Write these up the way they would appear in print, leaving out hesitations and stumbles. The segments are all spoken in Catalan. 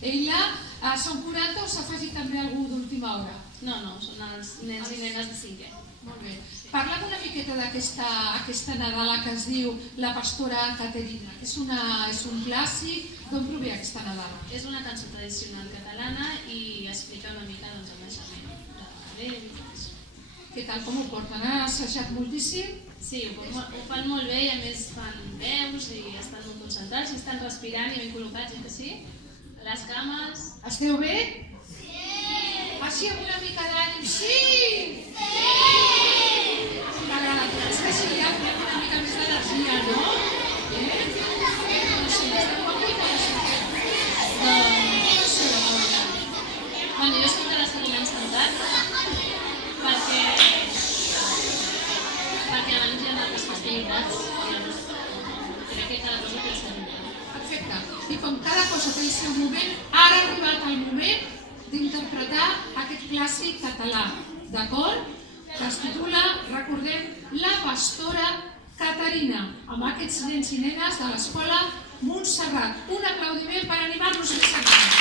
Ella són 40 o s'ha afegit també algú d'última hora? No, són els nens i nenes de 5è. Molt bé. Parla'm una miqueta d'aquesta Nadala que es diu La pastora Caterina. És un clàssic. D'on prové aquesta Nadala? És una cançó tradicional catalana i explica una mica el naixement de Déu i tot això. Què tal, com ho porten? Han assajat moltíssim? Sí, ho fan molt bé i a més fan veus i estan molt concentrats i estan respirant i ben col·locats, que sí? Les cames... Esteu bé? Sí! Així amb una mica d'ànim, sí! Sí! M'agrada, és que així ja fem una mica més d'energia, no? No sé, esteu guapo i com ho senteu? No sé, la veritat. Bueno, jo sempre l'estic començant sentat perquè abans hi ha altres festivitats i crec que cada cosa té el seu moment. Perfecte. I com cada cosa té el seu moment, ara ha arribat el moment d'interpretar aquest clàssic català, d'acord? Que es titula, recordem, La pastora Caterina, amb aquests nens i nenes de l'escola Montserrat. Un aplaudiment per animar-nos més endavant.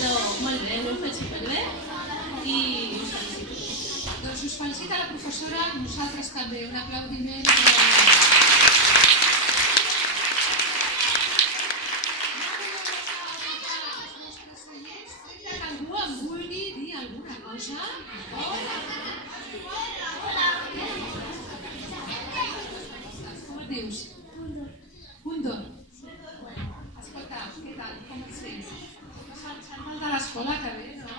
però molt bé, ho heu fet superbé i us felicito. Doncs us felicita la professora, nosaltres també. Un aplaudiment. Algú em vulgui dir alguna cosa? Com et dius? Pundor. Escolta, què tal? Com et sents? Se'n mal de l'escola que ve, no?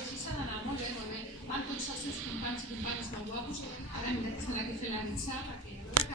Així s'ha d'anar, molt bé, molt bé. Van tots els seus companys i companyes molt guapos. Ara mira que estan aquí fent la guitza, perquè